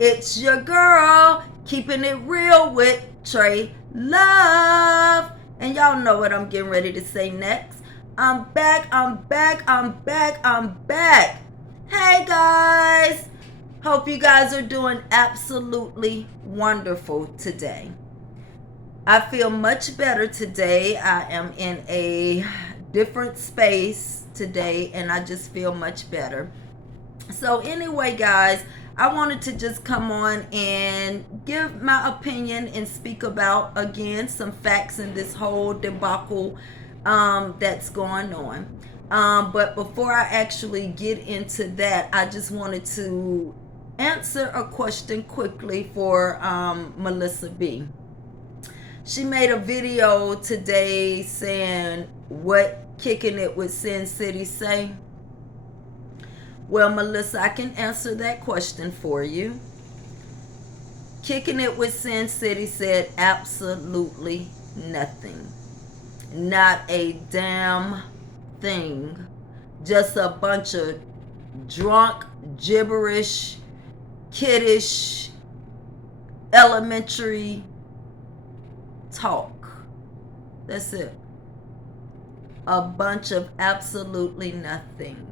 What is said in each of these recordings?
It's your girl, keeping it real with Tra-Luv. And y'all know what I'm getting ready to say next. I'm back. Hey guys. Hope you guys are doing absolutely wonderful today. I feel much better today. I am in a different space today and I just feel much better. So anyway, guys, I wanted to just come on and give my opinion and speak about, again, some facts in this whole debacle that's going on. But before I actually get into that, I just wanted to answer a question quickly for Melissa B. She made a video today saying, what kicking it with Sin City say? Well, Melissa, I can answer that question for you. Kicking It with Sin City said absolutely nothing. Not a damn thing. Just a bunch of drunk, gibberish, kiddish, elementary talk. That's it. A bunch of absolutely nothing.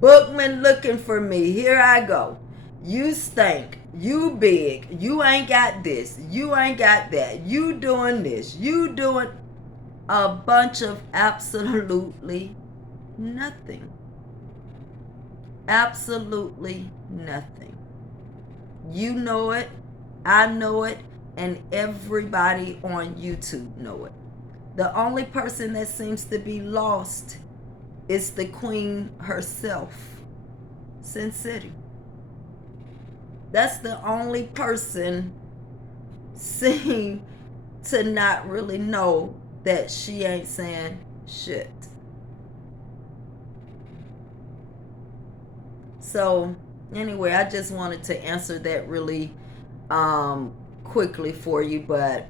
Bookman looking for me. Here I go. You stink. You big. You ain't got this. You ain't got that. You doing this. You doing a bunch of absolutely nothing. Absolutely nothing. You know it. I know it. And everybody on YouTube know it. The only person that seems to be lost is the queen herself, Sin City. That's the only person seem to not really know that she ain't saying shit. So anyway, I just wanted to answer that really quickly for you, but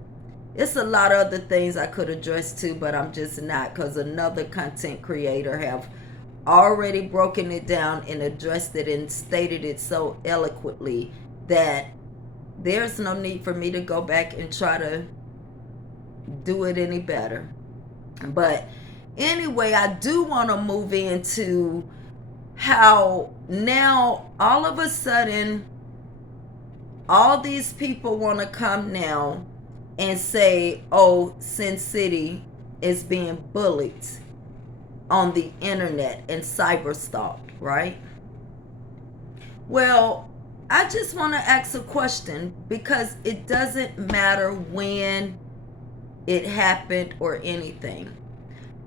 it's a lot of other things I could address too, but I'm just not, because another content creator have already broken it down and addressed it and stated it so eloquently that there's no need for me to go back and try to do it any better. But anyway, I do want to move into how now all of a sudden all these people want to come now and say, oh, Sin City is being bullied on the internet and cyber stalked, right? Well, I just want to ask a question, because it doesn't matter when it happened or anything.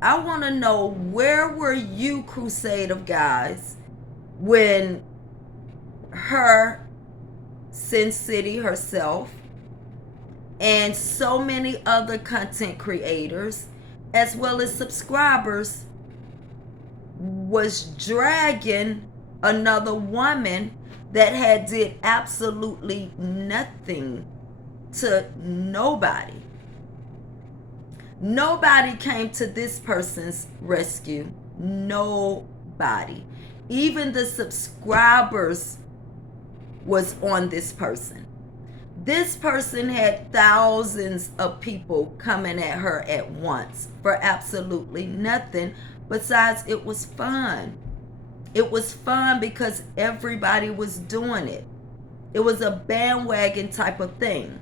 I want to know, where were you, Crusade of Guys, when her, Sin City herself, and so many other content creators as well as subscribers was dragging another woman that had did absolutely nothing to nobody? Nobody came to this person's rescue. Nobody. Even the subscribers was on this person. This person had thousands of people coming at her at once for absolutely nothing, besides it was fun. It was fun because everybody was doing it. It was a bandwagon type of thing.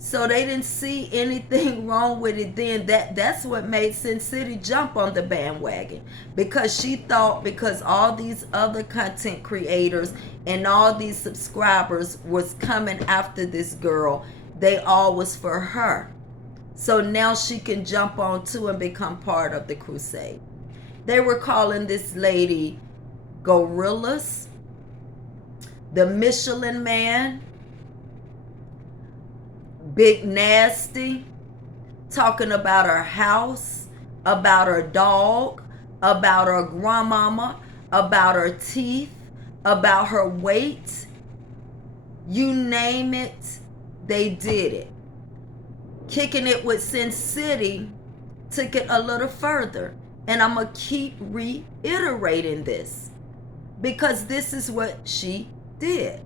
So they didn't see anything wrong with it then. That's what made Sin City jump on the bandwagon, because she thought because all these other content creators and all these subscribers was coming after this girl, they all was for her. So now she can jump on too and become part of the crusade. They were calling this lady Gorillas, the Michelin Man, Big Nasty, talking about her house, about her dog, about her grandmama, about her teeth, about her weight. You name it, they did it. Kicking It with Sin City took it a little further. And I'm going to keep reiterating this, because this is what she did.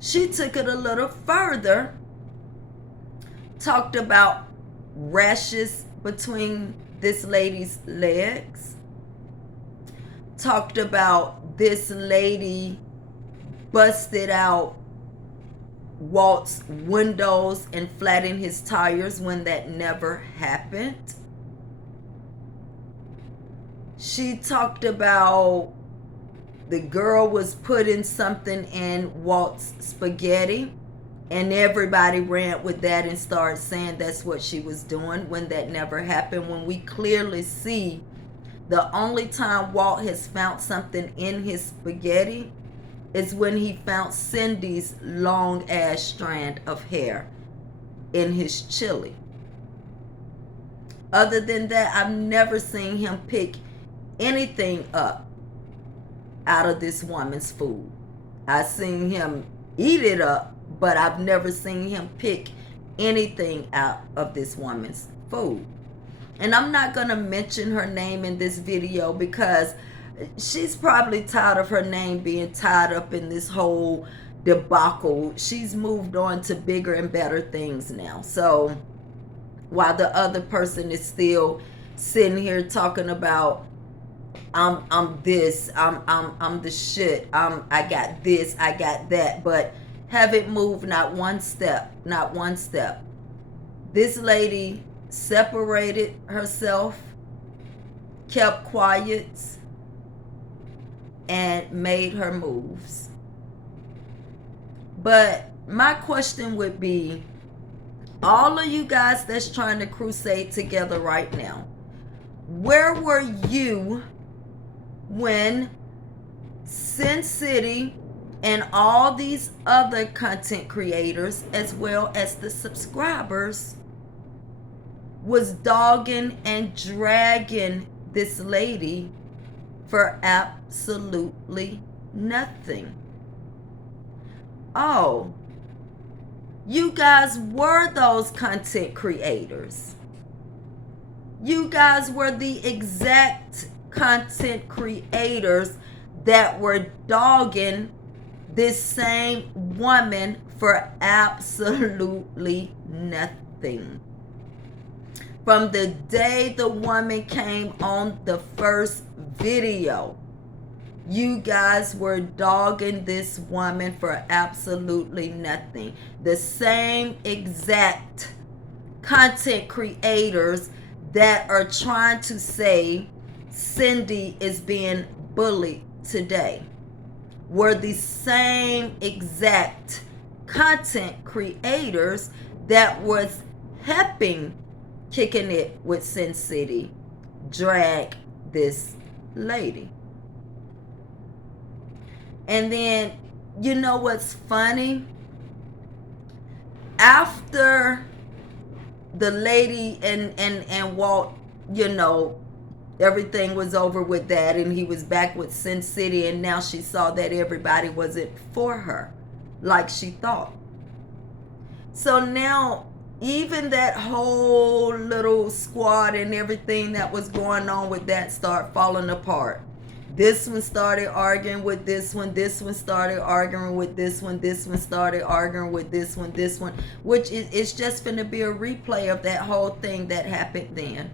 She took it a little further, talked about rashes between this lady's legs, talked about this lady busted out Walt's windows and flattened his tires when that never happened. She talked about the girl was putting something in Walt's spaghetti, and everybody ran with that and started saying that's what she was doing when that never happened, when we clearly see the only time Walt has found something in his spaghetti is when he found Cindy's long ass strand of hair in his chili. Other than that, I've never seen him pick anything up out of this woman's food. I've seen him eat it up, but I've never seen him pick anything out of this woman's food. And I'm not going to mention her name in this video because she's probably tired of her name being tied up in this whole debacle. She's moved on to bigger and better things now. So while the other person is still sitting here talking about I'm this, I'm the shit, I got this, I got that, but haven't moved not one step, not one step. This lady separated herself, kept quiet, and made her moves. But my question would be, all of you guys that's trying to crusade together right now, where were you when Sin City and all these other content creators, as well as the subscribers, was dogging and dragging this lady for absolutely nothing? Oh, you guys were those content creators. You guys were the exact content creators that were dogging this same woman for absolutely nothing. From the day the woman came on the first video, you guys were dogging this woman for absolutely nothing. The same exact content creators that are trying to say Cindy is being bullied today were the same exact content creators that was helping Kicking It with Sin City drag this lady. And then, you know what's funny? After the lady and Walt, you know, everything was over with that, and he was back with Sin City, and now she saw that everybody wasn't for her like she thought. So now, even that whole little squad and everything that was going on with that start falling apart. This one started arguing with this one. This one started arguing with this one. This one started arguing with this one. This one, which it's just going to be a replay of that whole thing that happened then.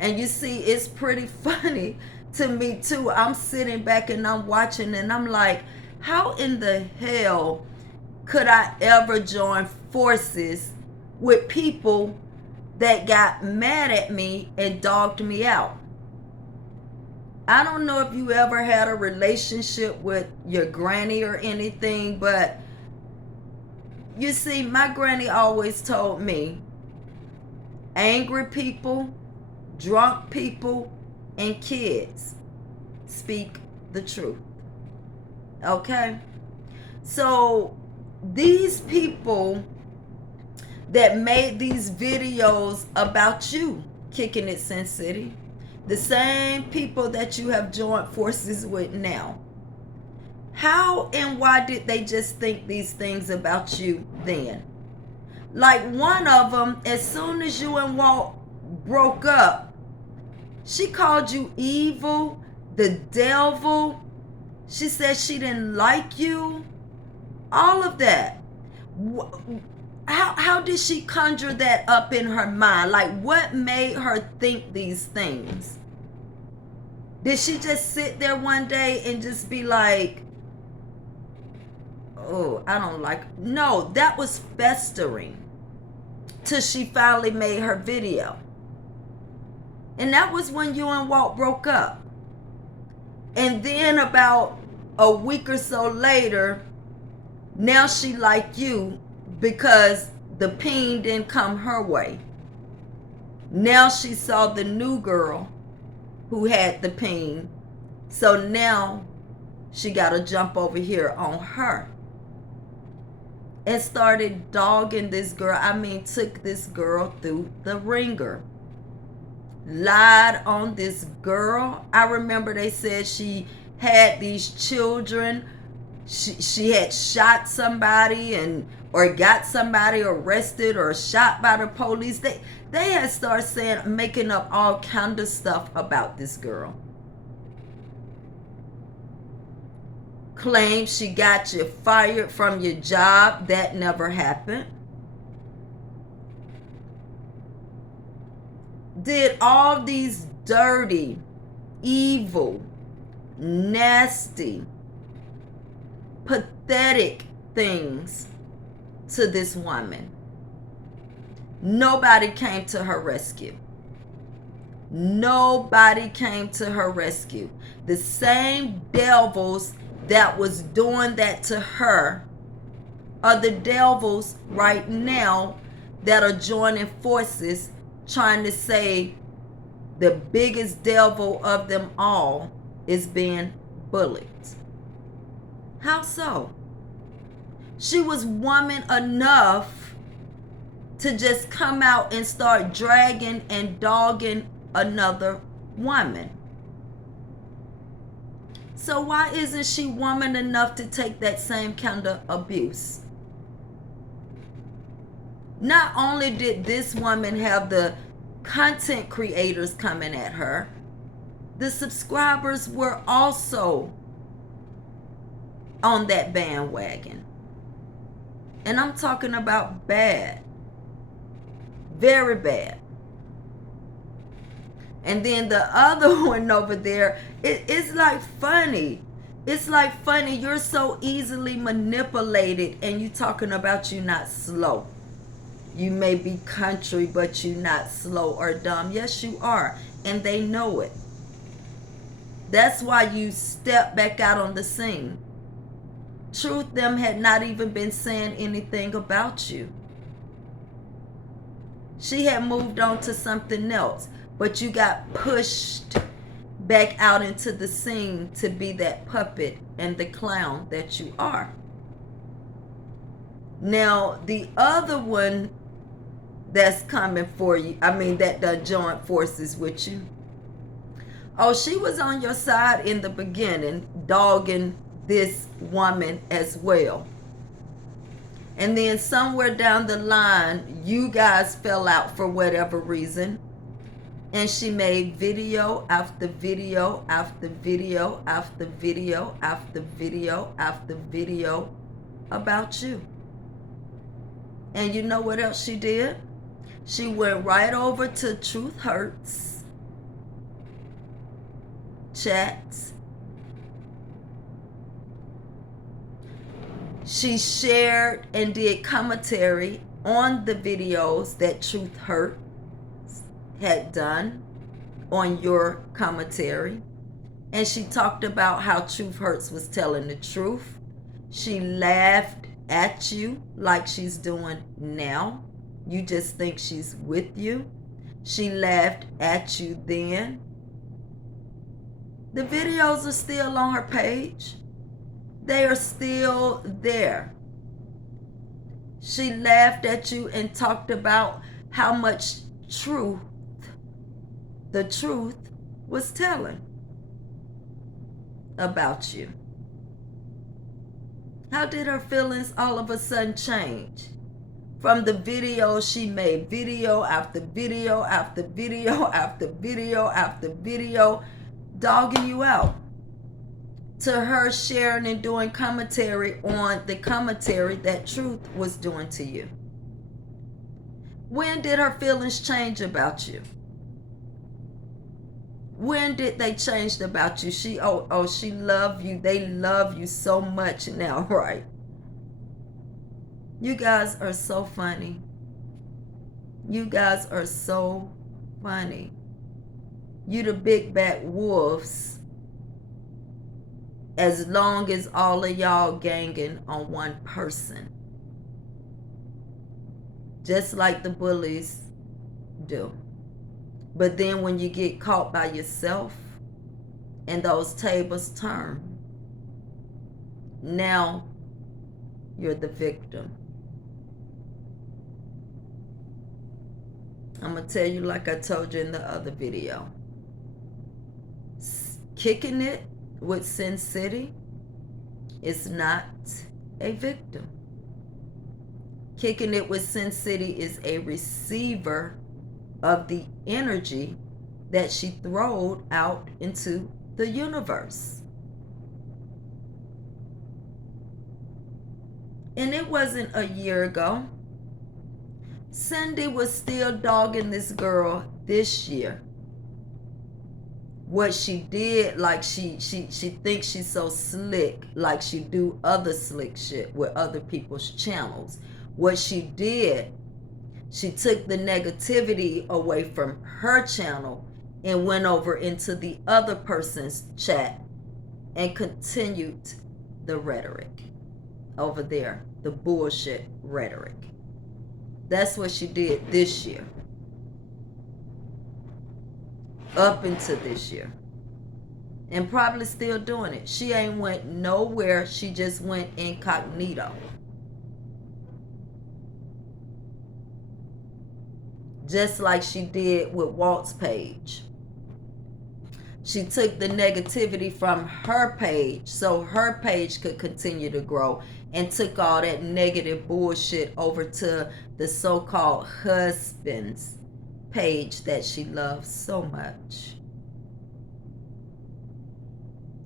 And you see, it's pretty funny to me too. I'm sitting back and I'm watching, and I'm like, how in the hell could I ever join forces with people that got mad at me and dogged me out? I don't know if you ever had a relationship with your granny or anything, but you see, my granny always told me, angry people, drunk people, and kids speak the truth. Okay? So these people that made these videos about you, Kicking It Sin City, the same people that you have joined forces with now, how and why did they just think these things about you then? Like one of them, as soon as you and Walt broke up, she called you evil, the devil. She said she didn't like you. All of that. How did she conjure that up in her mind? Like, what made her think these things? Did she just sit there one day and just be like, oh, I don't like... No, that was festering till she finally made her video. And that was when you and Walt broke up. And then about a week or so later, now she like you because the peen didn't come her way. Now she saw the new girl who had the peen. So now she got to jump over here on her. And started dogging this girl. I mean, took this girl through the ringer. Lied on this girl. I remember they said she had these children. She had shot somebody or got somebody arrested or shot by the police. They had started saying, making up all kind of stuff about this girl. Claimed she got you fired from your job. That never happened. Did all these dirty, evil, nasty, pathetic things to this woman. Nobody came to her rescue. Nobody came to her rescue. The same devils that was doing that to her are the devils right now that are joining forces trying to say the biggest devil of them all is being bullied. How so? She was woman enough to just come out and start dragging and dogging another woman. So why isn't she woman enough to take that same kind of abuse? Not only did this woman have the content creators coming at her, the subscribers were also on that bandwagon. And I'm talking about bad. Very bad. And then the other one over there, it's like funny. It's like funny. You're so easily manipulated and you talking about you not slow. You may be country, but you not slow or dumb. Yes, you are. And they know it. That's why you step back out on the scene. Truth them had not even been saying anything about you. She had moved on to something else. But you got pushed back out into the scene to be that puppet and the clown that you are. Now, the other one that's coming for you, I mean, that done joined forces with you. Oh, she was on your side in the beginning, dogging this woman as well. And then somewhere down the line, you guys fell out for whatever reason. And she made video after video after video after video after video after video about you. And you know what else she did? She went right over to Truth Hurts chats. She shared and did commentary on the videos that Truth Hurts had done on your commentary. And she talked about how Truth Hurts was telling the truth. She laughed at you like she's doing now. You just think she's with you. She laughed at you then. The videos are still on her page. They are still there. She laughed at you and talked about how much truth the truth was telling about you. How did her feelings all of a sudden change? From the video she made, video after video after video after video after video, dogging you out, to her sharing and doing commentary on the commentary that Truth was doing to you? When did her feelings change about you? When did they change about you? She love you. They love you so much now, right? You guys are so funny. You guys are so funny. You the big bad wolves, as long as all of y'all ganging on one person. Just like the bullies do. But then when you get caught by yourself and those tables turn, now you're the victim. I'm going to tell you like I told you in the other video. Kicking it with Sin City is not a victim. Kicking it with Sin City is a receiver of the energy that she throwed out into the universe. And it wasn't a year ago. Cindy was still dogging this girl this year. What she did, like she thinks she's so slick, like she do other slick shit with other people's channels. What she did, she took the negativity away from her channel and went over into the other person's chat and continued the rhetoric over there, the bullshit rhetoric. That's what she did this year. Up into this year. And probably still doing it. She ain't went nowhere. She just went incognito. Just like she did with Walt's page. She took the negativity from her page so her page could continue to grow, and took all that negative bullshit over to the so-called husband's page that she loves so much.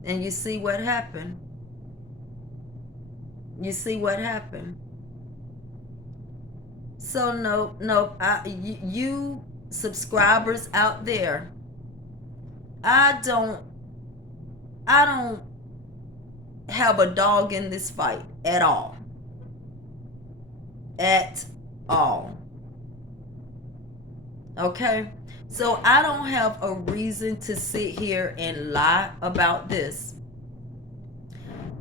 And you see what happened? You see what happened? So no, you subscribers out there, I don't have a dog in this fight at all. At all. Okay? So I don't have a reason to sit here and lie about this.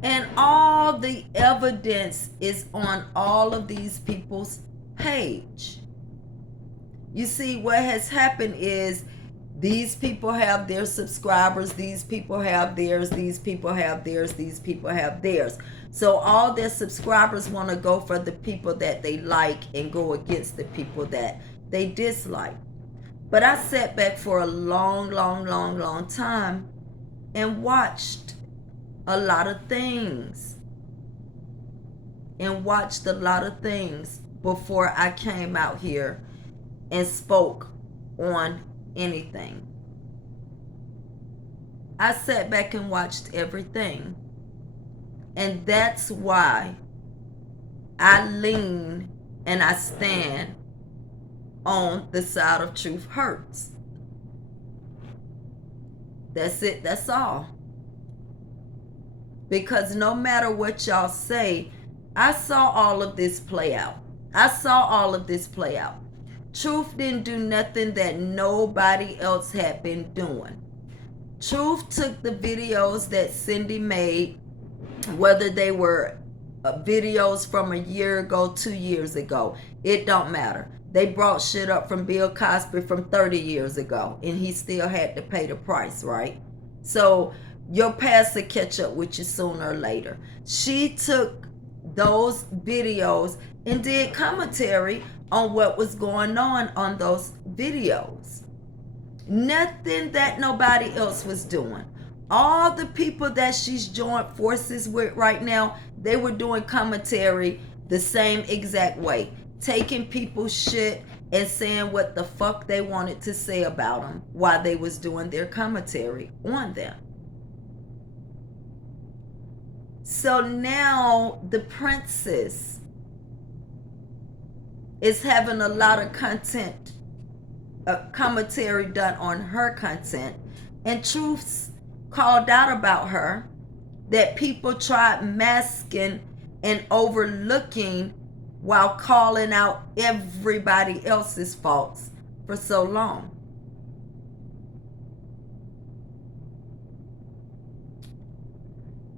And all the evidence is on all of these people's page. You see, what has happened is these people have their subscribers, these people have theirs, these people have theirs, these people have theirs. So all their subscribers want to go for the people that they like and go against the people that they dislike. But I sat back for a long time and watched a lot of things. Before I came out here and spoke on anything. I sat back and watched everything. And that's why I lean and I stand on the side of truth hurts. That's it. That's all. Because no matter what y'all say, I saw all of this play out. Truth didn't do nothing that nobody else had been doing. Truth took the videos that Cindy made, whether they were videos from a year ago, 2 years ago, it don't matter. They brought shit up from Bill Cosby from 30 years ago, and he still had to pay the price, right? So your past will catch up with you sooner or later. She took those videos and did commentary on what was going on those videos. Nothing that nobody else was doing. All the people that she's joined forces with right now, they were doing commentary the same exact way. Taking people's shit and saying what the fuck they wanted to say about them while they was doing their commentary on them. So now the princess is having a lot of content, commentary done on her content, and Truth's called out about her that people tried masking and overlooking while calling out everybody else's faults for so long.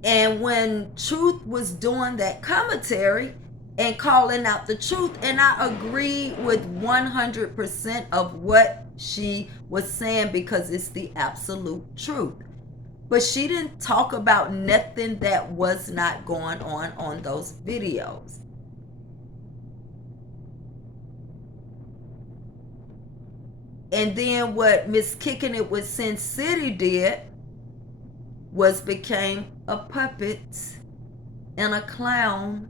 And when Truth was doing that commentary and calling out the truth, and I agree with 100% of what she was saying because it's the absolute truth. But she didn't talk about nothing that was not going on those videos. And then what Miss Kicking It with Sin City did was became a puppet and a clown,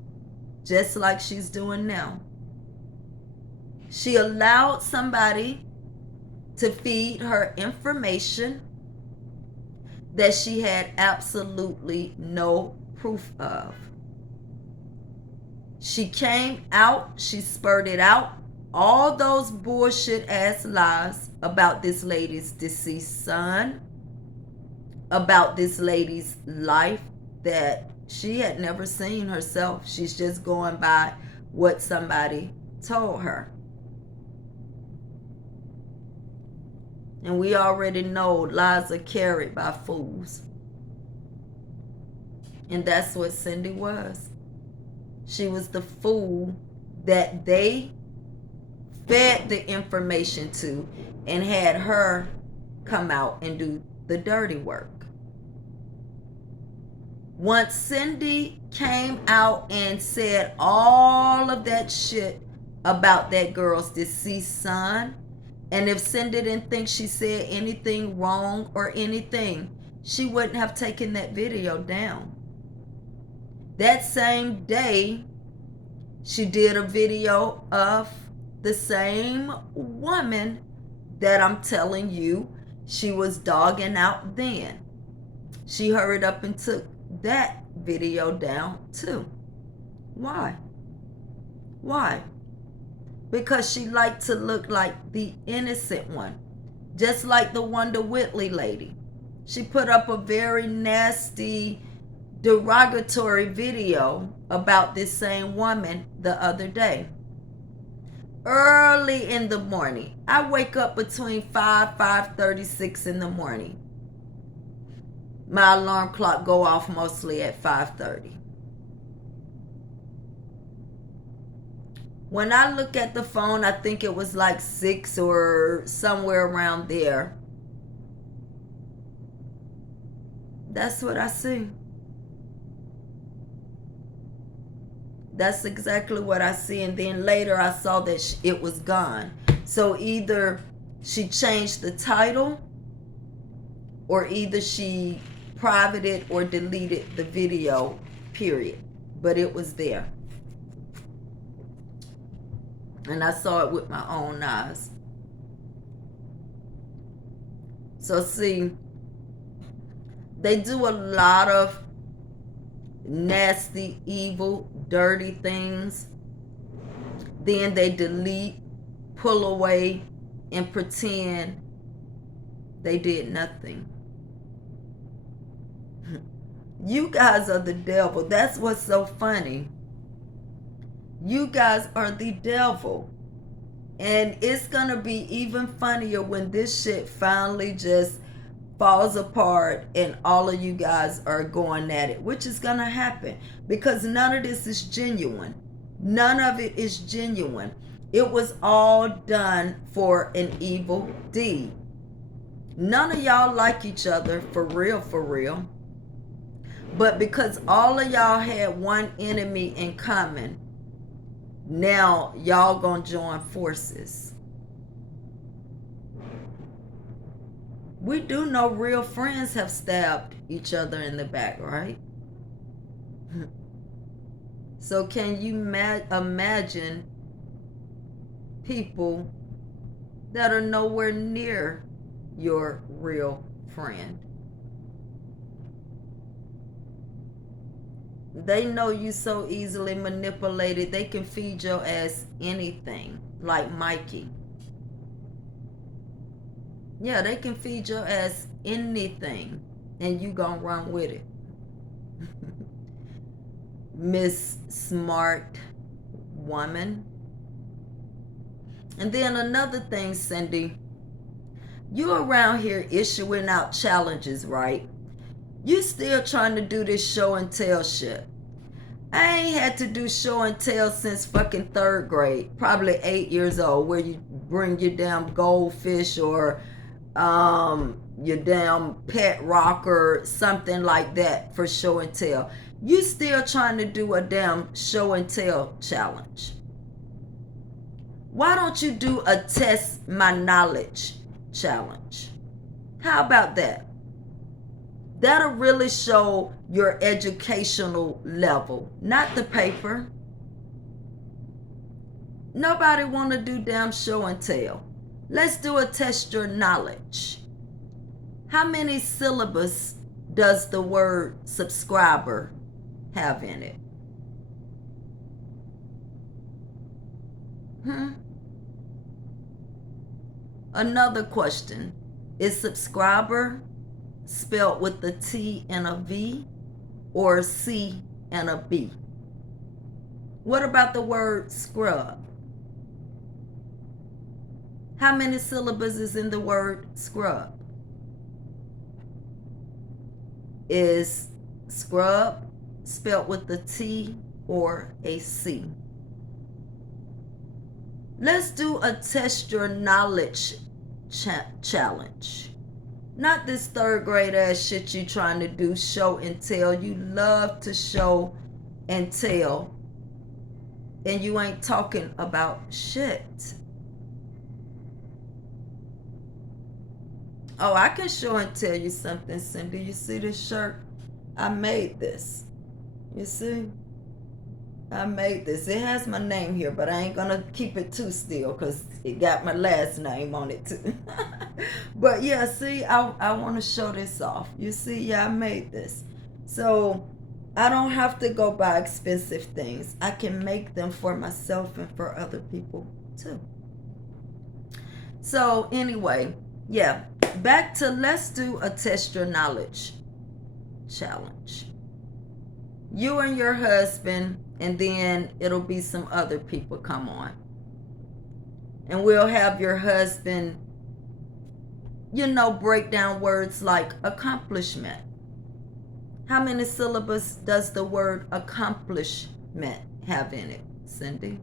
just like she's doing now. She allowed somebody to feed her information that she had absolutely no proof of. She came out, she spurted out all those bullshit ass lies about this lady's deceased son, about this lady's life that she had never seen herself. She's just going by what somebody told her. And we already know lies are carried by fools. And that's what Cindy was. She was the fool that they fed the information to and had her come out and do the dirty work. Once Cindy came out and said all of that shit about that girl's deceased son, and if Cindy didn't think she said anything wrong or anything, she wouldn't have taken that video down. That same day, she did a video of the same woman that I'm telling you she was dogging out then. She hurried up and took that video down too. Why? Why? Because she liked to look like the innocent one, just like the Wonder Whitley lady. She put up a very nasty, derogatory video about this same woman the other day. Early in the morning. I wake up between 5:36 in the morning. My alarm clock go off mostly at 5:30. When I look at the phone, I think it was like 6 or somewhere around there. That's what I see. That's exactly what I see. And then later I saw that it was gone. So either she changed the title, or either she privated or deleted the video, period. But it was there. And I saw it with my own eyes. So see, they do a lot of nasty, evil, dirty things. Then they delete, pull away, and pretend they did nothing. You guys are the devil. That's what's so funny. You guys are the devil. And it's going to be even funnier when this shit finally just falls apart and all of you guys are going at it, which is going to happen because none of this is genuine. None of it is genuine. It was all done for an evil deed. None of y'all like each other for real, for real. But because all of y'all had one enemy in common, now y'all gonna join forces. We do know real friends have stabbed each other in the back, right? So can you imagine people that are nowhere near your real friend? They know you so easily manipulated. They can feed your ass anything. Like Mikey. Yeah, they can feed your ass anything. And you gonna run with it. Miss Smart Woman. And then another thing, Cindy. You around here issuing out challenges, right? You still trying to do this show and tell shit. I ain't had to do show and tell since fucking 3rd grade, probably 8 years old, where you bring your damn goldfish or your damn pet rock or something like that for show and tell. You still trying to do a damn show and tell challenge. Why don't you do a test my knowledge challenge? How about that? That'll really show your educational level, not the paper. Nobody want to do damn show and tell. Let's do a test your knowledge. How many syllables does the word subscriber have in it? Another question. Is subscriber spelled with the T and a V or C and a B? What about the word scrub? How many syllables is in the word scrub? Is scrub spelled with the T or a C? Let's do a test your knowledge challenge. Not this 3rd grade ass shit you trying to do, show and tell. You love to show and tell, and you ain't talking about shit. Oh, I can show and tell you something, Cindy. You see this shirt? I made this. You see? I made this. It has my name here, but I ain't gonna keep it too still because it got my last name on it too. But yeah, see, I want to show this off. You see, yeah, I made this. So I don't have to go buy expensive things. I can make them for myself and for other people too. So anyway, yeah, back to let's do a test your knowledge challenge. You and your husband, and then it'll be some other people come on. And we'll have your husband, break down words like accomplishment. How many syllables does the word accomplishment have in it, Cindy?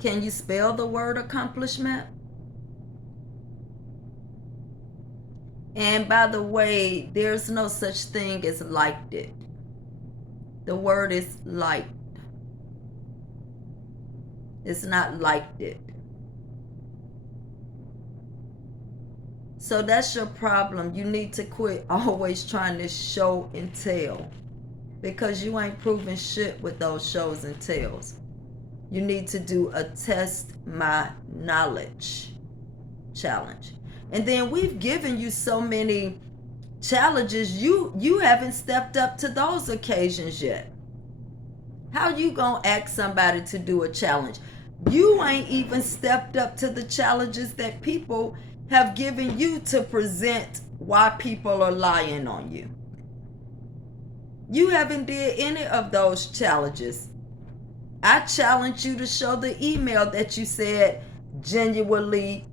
Can you spell the word accomplishment? And by the way, there's no such thing as liked it. The word is liked. It's not liked it. So that's your problem. You need to quit always trying to show and tell, because you ain't proving shit with those shows and tells. You need to do a test my knowledge challenge. And then we've given you so many challenges. You haven't stepped up to those occasions yet. How you gonna ask somebody to do a challenge? You ain't even stepped up to the challenges that people have given you to present why people are lying on you. You haven't did any of those challenges. I challenge you to show the email that you said genuinely.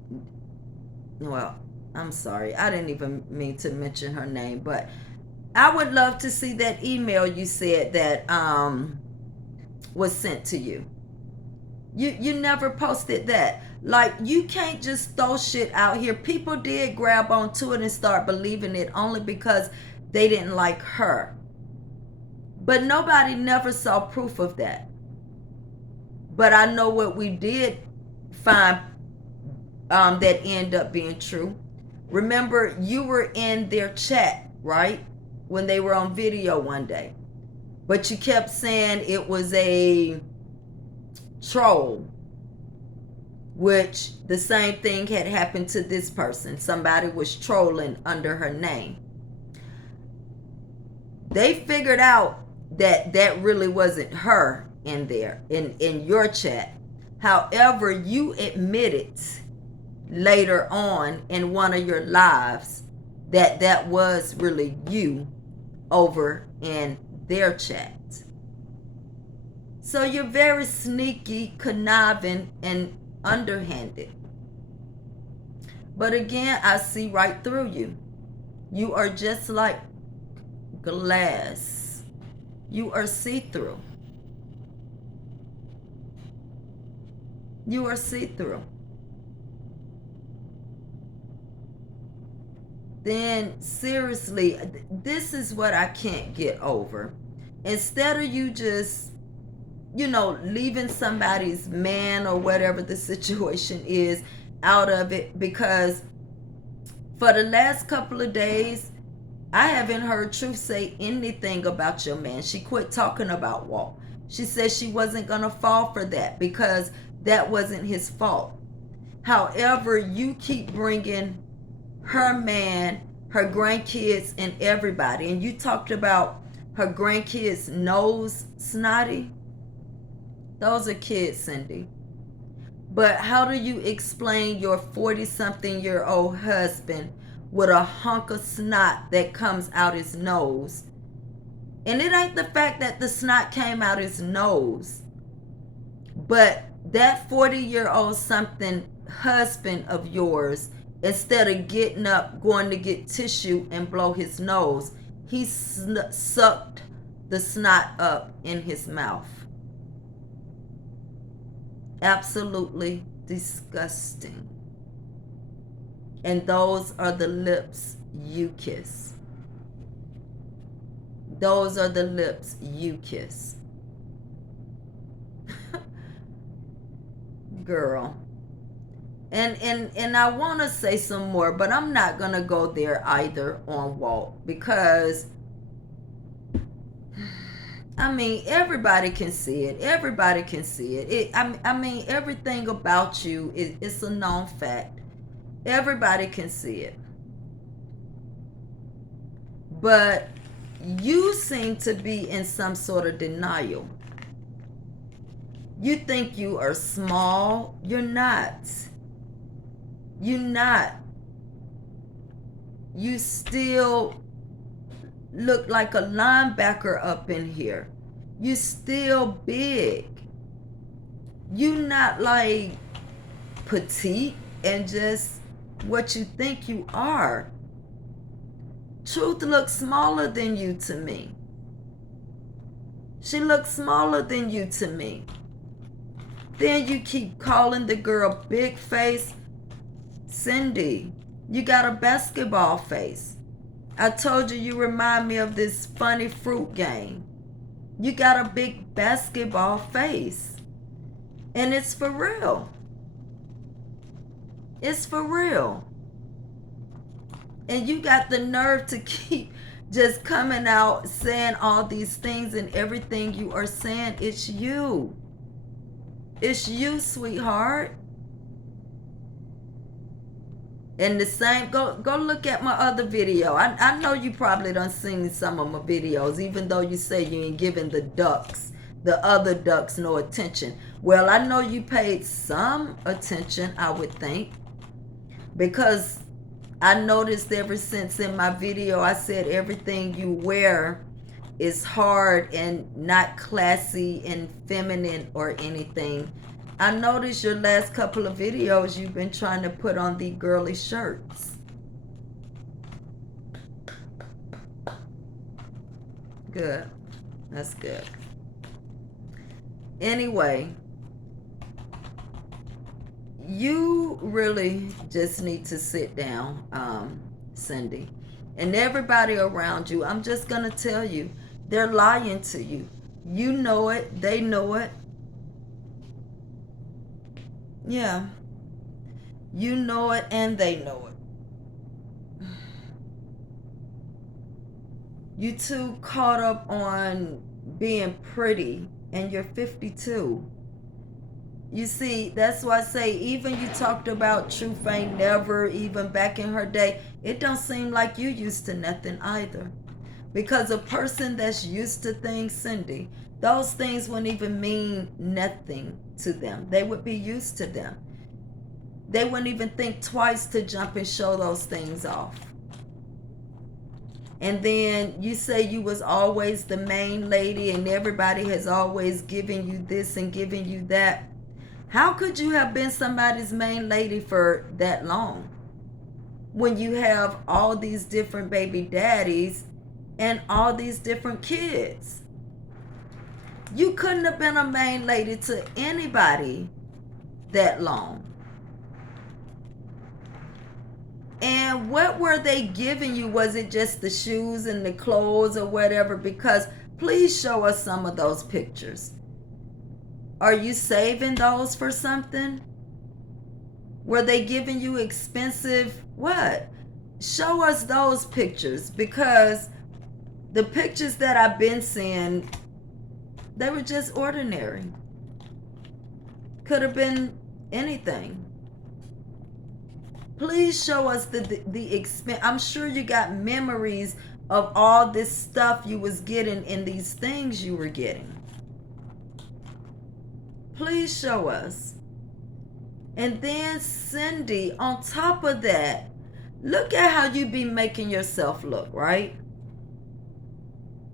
Well, I'm sorry. I didn't even mean to mention her name, but I would love to see that email you said that was sent to you. You never posted that. Like, you can't just throw shit out here. People did grab onto it and start believing it only because they didn't like her. But nobody never saw proof of that. But I know what we did find that ended up being true. Remember, you were in their chat, right? When they were on video one day. But you kept saying it was a troll, which the same thing had happened to this person. Somebody was trolling under her name. They figured out that that really wasn't her in there, in your chat. However, you admitted later on in one of your lives that that was really you over in their chat. So you're very sneaky, conniving, and underhanded. But again, I see right through you. You are just like glass. You are see-through. You are see-through. Then seriously, this is what I can't get over. Instead of you just, you know, leaving somebody's man or whatever the situation is out of it, because for the last couple of days, I haven't heard Truth say anything about your man. She quit talking about Walt. She said she wasn't going to fall for that because that wasn't his fault. However, you keep bringing her man, her grandkids, and everybody. And you talked about her grandkids' nose snotty. Those are kids, Cindy. But how do you explain your 40-something-year-old husband with a hunk of snot that comes out his nose? And it ain't the fact that the snot came out his nose, but that 40-year-old something husband of yours, instead of getting up, going to get tissue and blow his nose, he sucked the snot up in his mouth. Absolutely disgusting. And those are the lips you kiss. Those are the lips you kiss. Girl. And I want to say some more, but I'm not going to go there either on Walt, because I mean, everybody can see it. Everybody can see it. I mean, everything about you is a known fact. Everybody can see it. But you seem to be in some sort of denial. You think you are small. You're not. You're not. You still look like a linebacker up in here. You still big. You not like petite and just what you think you are. Truth looks smaller than you to me. She looks smaller than you to me. Then you keep calling the girl big face. Cindy, you got a basketball face. I told you you remind me of this funny fruit game. You got a big basketball face. And it's for real. It's for real. And you got the nerve to keep just coming out saying all these things, and everything you are saying, it's you. It's you, sweetheart. And the same, go look at my other video. I know you probably done seen some of my videos, even though you say you ain't giving the other ducks no attention. Well, I know you paid some attention, I would think, because I noticed ever since in my video I said everything you wear is hard and not classy and feminine or anything. I noticed your last couple of videos you've been trying to put on the girly shirts. Good. That's good. Anyway, you really just need to sit down, Cindy. And everybody around you, I'm just going to tell you, they're lying to you. You know it. They know it. Yeah. You know it and they know it. You two caught up on being pretty and you're 52. You see, that's why I say, even you talked about Truth ain't never, even back in her day, it don't seem like you used to nothing either. Because a person that's used to things, Cindy, those things wouldn't even mean nothing to them. They would be used to them. They wouldn't even think twice to jump and show those things off. And then you say you was always the main lady and everybody has always given you this and given you that. How could you have been somebody's main lady for that long when you have all these different baby daddies and all these different kids? You couldn't have been a main lady to anybody that long. And what were they giving you? Was it just the shoes and the clothes or whatever? Because please show us some of those pictures. Are you saving those for something? Were they giving you expensive what? Show us those pictures, because the pictures that I've been seeing, they were just ordinary. Could have been anything. Please show us the expense. I'm sure you got memories of all this stuff you was getting and these things you were getting. Please show us. And then Cindy, on top of that, look at how you be making yourself look, right?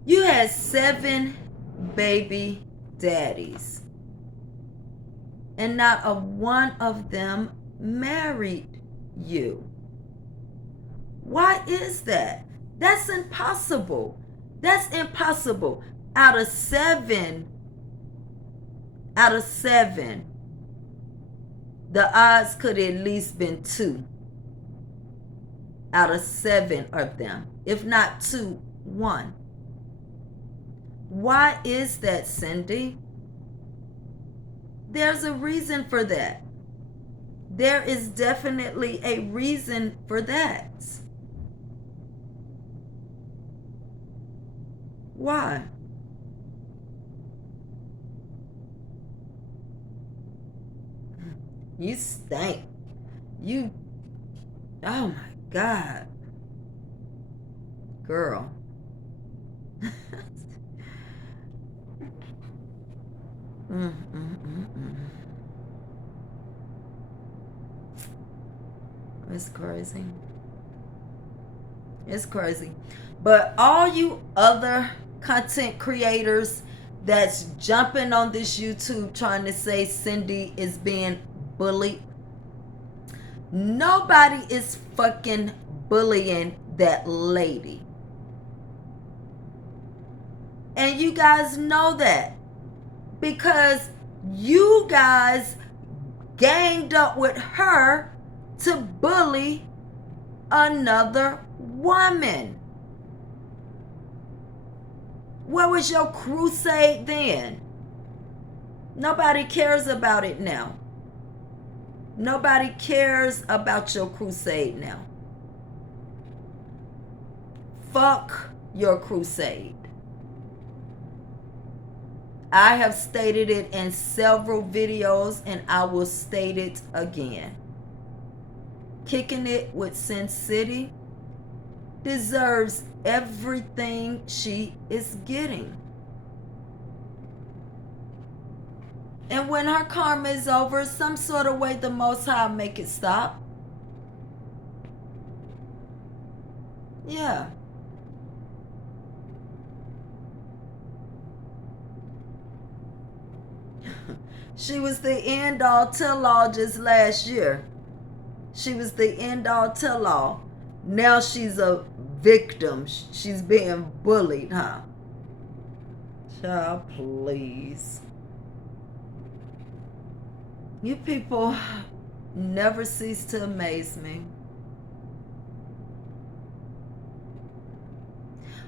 You had 7 baby daddies, and not a one of them married you. Why is that? That's impossible. That's impossible. Out of seven, the odds could at least been 2 out of 7 of them. If not 2, 1. Why is that, Cindy? There's a reason for that. There is definitely a reason for that. Why? You stink. You, oh my God. Girl. It's crazy. It's crazy. But all you other content creators that's jumping on this YouTube trying to say Cindy is being bullied, nobody is fucking bullying that lady. And you guys know that, because you guys ganged up with her to bully another woman. Where was your crusade then? Nobody cares about it now. Nobody cares about your crusade now. Fuck your crusade. I have stated it in several videos and I will state it again. Kicking It with Sin City deserves everything she is getting. And when her karma is over, some sort of way the Most High make it stop. Yeah. She was the end all tell all just last year. She was the end all tell all. Now she's a victim. She's being bullied, huh? Child, please. You people never cease to amaze me.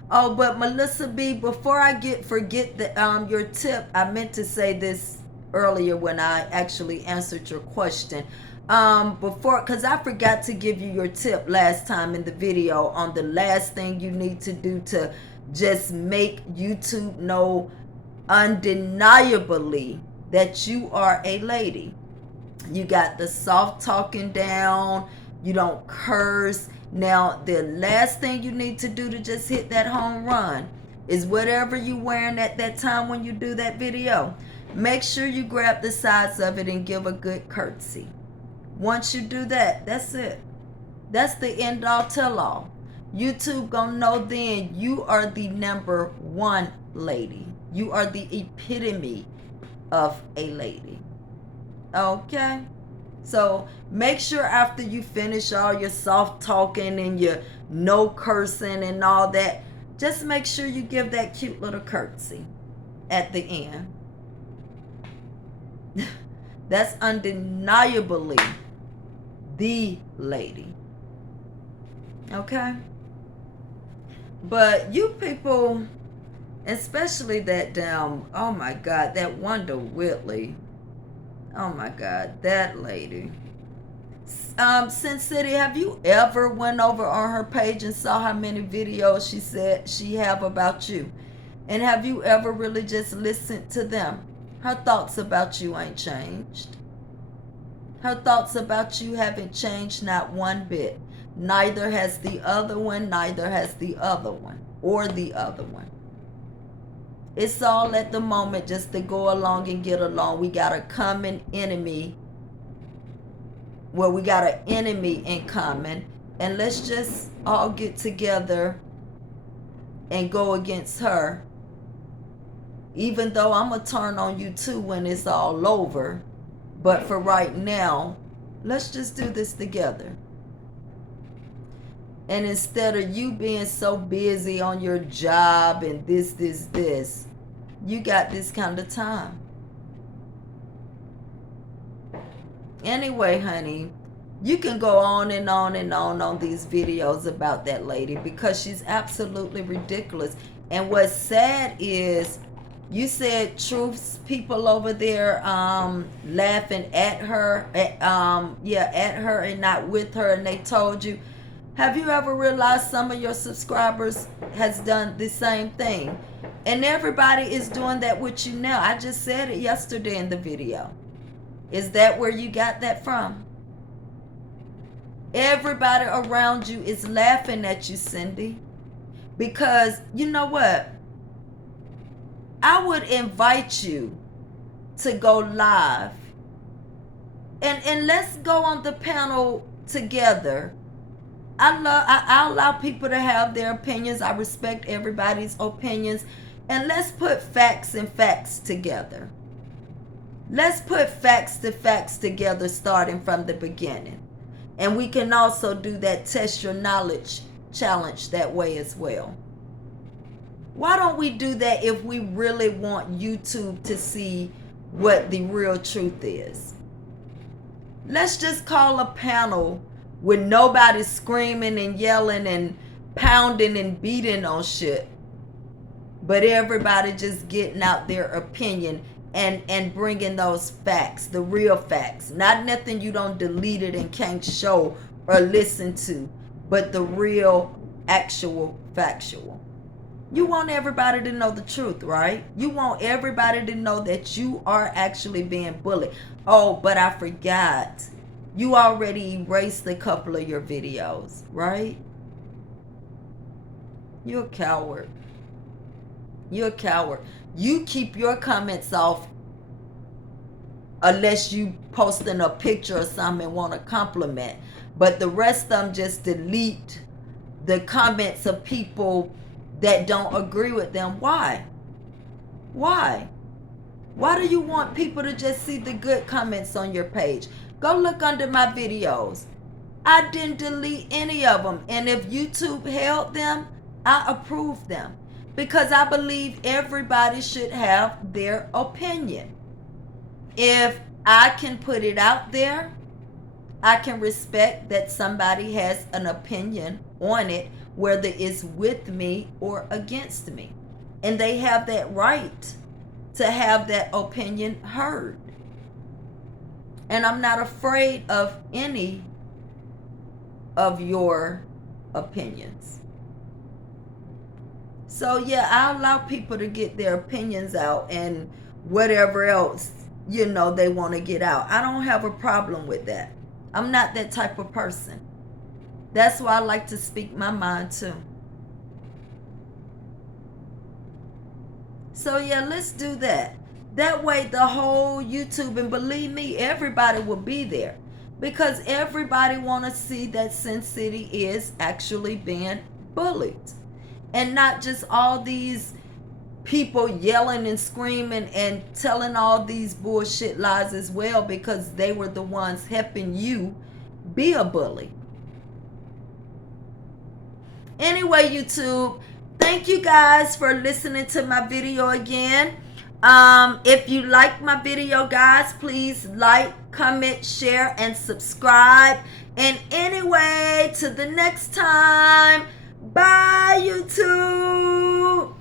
Oh, but Melissa B, before I forget the your tip, I meant to say this earlier when I actually answered your question. Because I forgot to give you your tip last time in the video on the last thing you need to do to just make YouTube know undeniably that you are a lady. You got the soft talking down, you don't curse, Now, the last thing you need to do to just hit that home run is whatever you wearing at that time when you do that video. Make sure you grab the sides of it and give a good curtsy. Once you do that, that's it. That's the end all tell all. YouTube gonna know then you are the number one lady. You are the epitome of a lady. Okay? So make sure after you finish all your soft talking and your no cursing and all that, just make sure you give that cute little curtsy at the end. That's undeniably the lady. Okay? But you people, especially that damn, oh my God, that Wanda Whitley. Oh my God, that lady. Sin City, have you ever went over on her page and saw how many videos she said she have about you? And have you ever really just listened to them? Her thoughts about you ain't changed. Her thoughts about you haven't changed not one bit. Neither has the other one, neither has the other one, or the other one. It's all at the moment just to go along and get along. We got a common enemy. Well, we got an enemy in common. And let's just all get together and go against her. Even though I'm going to turn on you too when it's all over. But for right now, let's just do this together. And instead of you being so busy on your job and this, you got this kind of time. Anyway, honey, you can go on and on and on these videos about that lady because she's absolutely ridiculous. And what's sad is you said Truth's people over there laughing at her, at her and not with her, and they told you. Have you ever realized some of your subscribers has done the same thing? And everybody is doing that with you now. I just said it yesterday in the video. Is that where you got that from? Everybody around you is laughing at you, Cindy. Because you know what? I would invite you to go live. And let's go on the panel together. I allow people to have their opinions. I respect everybody's opinions. And let's put facts and facts together. Let's put facts to facts together starting from the beginning. And we can also do that test your knowledge challenge that way as well. Why don't we do that if we really want YouTube to see what the real truth is? Let's just call a panel with nobody screaming and yelling and pounding and beating on shit, but everybody just getting out their opinion and bringing those facts, the real facts, not nothing you don't delete it and can't show or listen to, but the real, actual, factual. You want everybody to know the truth, right? You want everybody to know that you are actually being bullied. Oh, but I forgot. You already erased a couple of your videos, right? You're a coward. You're a coward. You keep your comments off unless you posting a picture or something and want a compliment. But the rest of them just delete the comments of people that don't agree with them. Why? Why? Why do you want people to just see the good comments on your page? Go look under my videos. I didn't delete any of them. And if YouTube held them, I approved them. Because I believe everybody should have their opinion. If I can put it out there, I can respect that somebody has an opinion on it, whether it's with me or against me. And they have that right to have that opinion heard. And I'm not afraid of any of your opinions. So yeah, I allow people to get their opinions out and whatever else, they want to get out. I don't have a problem with that. I'm not that type of person. That's why I like to speak my mind too. So yeah, let's do that. That way the whole YouTube, and believe me, everybody will be there. Because everybody want to see that Sin City is actually being bullied. And not just all these people yelling and screaming and telling all these bullshit lies as well, because they were the ones helping you be a bully. Anyway, YouTube, thank you guys for listening to my video again. If you like my video, guys, please like, comment, share, and subscribe. And anyway, to the next time, bye, YouTube.